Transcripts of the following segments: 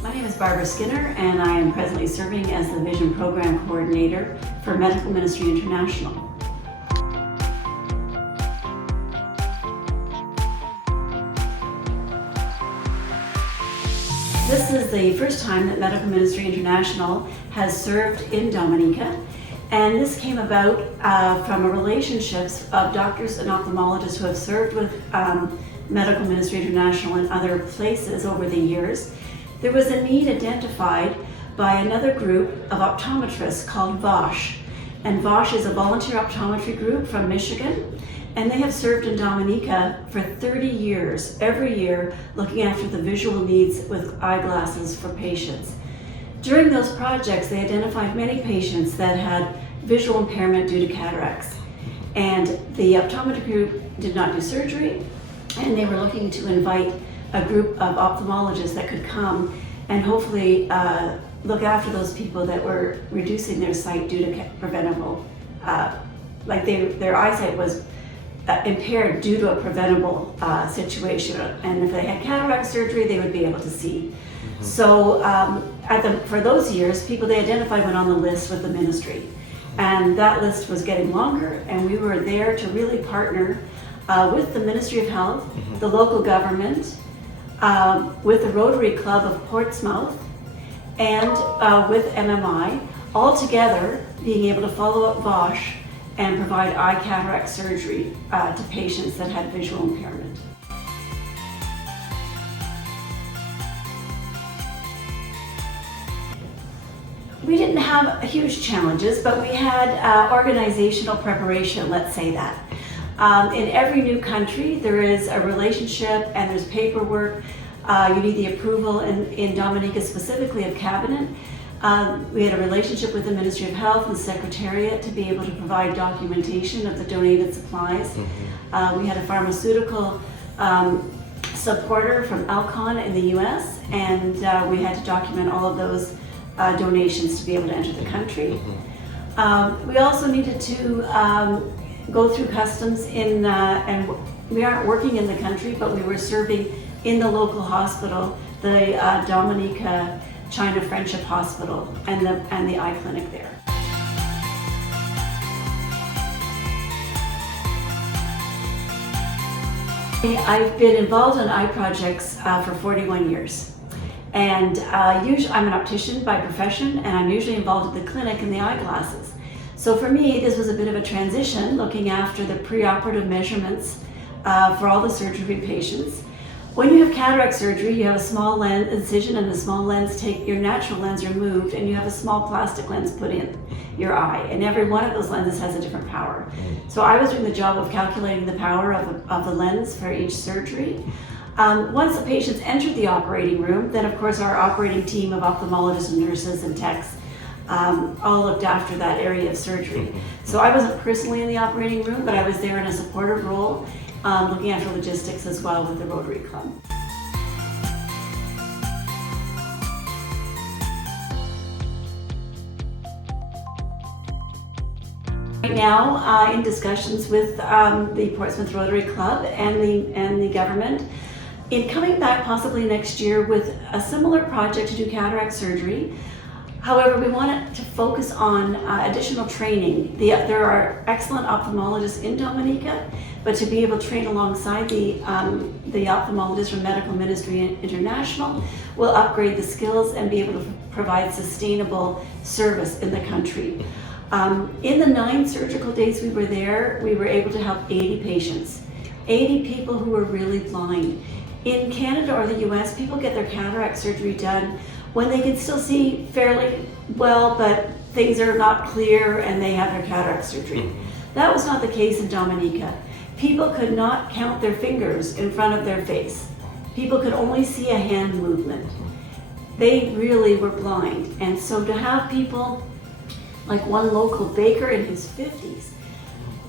My name is Barbara Skinner, and I am presently serving as the Vision Program Coordinator for Medical Ministry International. This is the first time that Medical Ministry International has served in Dominica, and this came about from a relationships of doctors and ophthalmologists who have served with Medical Ministry International in other places over the years. There was a need identified by another group of optometrists called VOSH. And VOSH is a volunteer optometry group from Michigan, and they have served in Dominica for 30 years, every year, looking after the visual needs with eyeglasses for patients. During those projects, they identified many patients that had visual impairment due to cataracts. And the optometry group did not do surgery, and they were looking to invite a group of ophthalmologists that could come and hopefully look after those people that were reducing their sight due to preventable, their eyesight was impaired due to a preventable situation. And if they had cataract surgery, they would be able to see. Mm-hmm. So for those years, people they identified went on the list with the ministry. And that list was getting longer, and we were there to really partner with the Ministry of Health, mm-hmm. the local government, with the Rotary Club of Portsmouth, and with MMI, all together being able to follow up VOSH and provide eye cataract surgery to patients that had visual impairment. We didn't have huge challenges, but we had organizational preparation, let's say that. In every new country, there is a relationship and there's paperwork. You need the approval in Dominica specifically of cabinet. We had a relationship with the Ministry of Health and Secretariat to be able to provide documentation of the donated supplies. Mm-hmm. We had a pharmaceutical supporter from Alcon in the US, and we had to document all of those donations to be able to enter the country. Mm-hmm. We also needed to go through customs and we aren't working in the country, but we were serving in the local hospital, the Dominica China Friendship Hospital and the eye clinic there. I've been involved in eye projects for 41 years. And usually I'm an optician by profession, and I'm usually involved at the clinic in the eyeglasses. So for me, this was a bit of a transition, looking after the preoperative measurements for all the surgery patients. When you have cataract surgery, you have a small lens incision and a small lens, your natural lens removed, and you have a small plastic lens put in your eye. And every one of those lenses has a different power. So I was doing the job of calculating the power of the lens for each surgery. Once the patients entered the operating room, then of course our operating team of ophthalmologists and nurses and techs all looked after that area of surgery. So I wasn't personally in the operating room, but I was there in a supportive role, looking after logistics as well with the Rotary Club. Right now, in discussions with the Portsmouth Rotary Club and the government, in coming back possibly next year with a similar project to do cataract surgery. However, we want to focus on additional training. There are excellent ophthalmologists in Dominica, but to be able to train alongside the ophthalmologists from Medical Ministry International will upgrade the skills and be able to provide sustainable service in the country. In the 9 surgical days we were there, we were able to help 80 patients, 80 people who were really blind. In Canada or the US, people get their cataract surgery done when they can still see fairly well, but things are not clear and they have their cataract surgery. That was not the case in Dominica. People could not count their fingers in front of their face. People could only see a hand movement. They really were blind. And so to have people like one local baker in his 50s,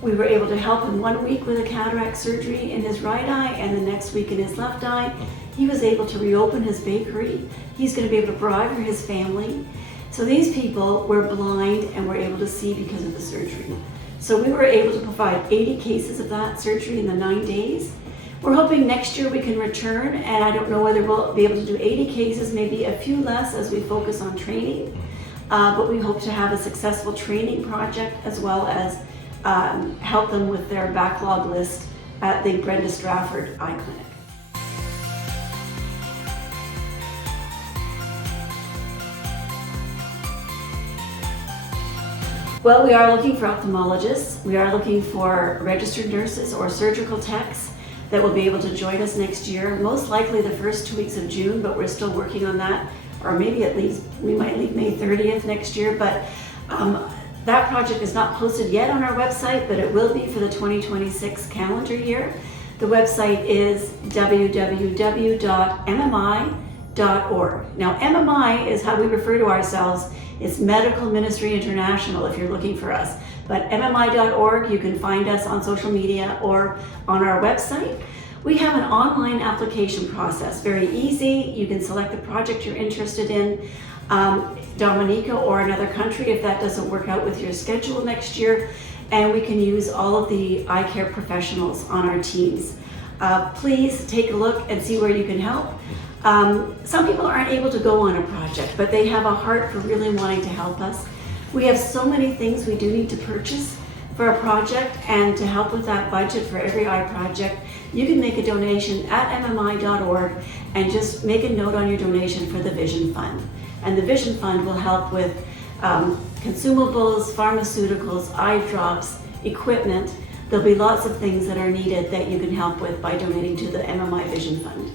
we were able to help him 1 week with a cataract surgery in his right eye and the next week in his left eye. He was able to reopen his bakery. He's going to be able to provide for his family. So these people were blind and were able to see because of the surgery. So we were able to provide 80 cases of that surgery in the 9 days. We're hoping next year we can return, and I don't know whether we'll be able to do 80 cases, maybe a few less as we focus on training. But we hope to have a successful training project as well as help them with their backlog list at the Brenda Strafford Eye Clinic. Well, we are looking for ophthalmologists. We are looking for registered nurses or surgical techs that will be able to join us next year, most likely the first 2 weeks of June, but we're still working on that. Or maybe at least we might leave May 30th next year, but that project is not posted yet on our website, but it will be for the 2026 calendar year. The website is www.mmi.org. Now, MMI is how we refer to ourselves. It's Medical Ministry International if you're looking for us. But MMI.org, you can find us on social media or on our website. We have an online application process, very easy. You can select the project you're interested in, Dominica or another country if that doesn't work out with your schedule next year. And we can use all of the eye care professionals on our teams. Please take a look and see where you can help. Some people aren't able to go on a project, but they have a heart for really wanting to help us. We have so many things we do need to purchase for a project, and to help with that budget for every eye project, you can make a donation at mmi.org and just make a note on your donation for the Vision Fund. And the Vision Fund will help with consumables, pharmaceuticals, eye drops, equipment. There'll be lots of things that are needed that you can help with by donating to the MMI Vision Fund.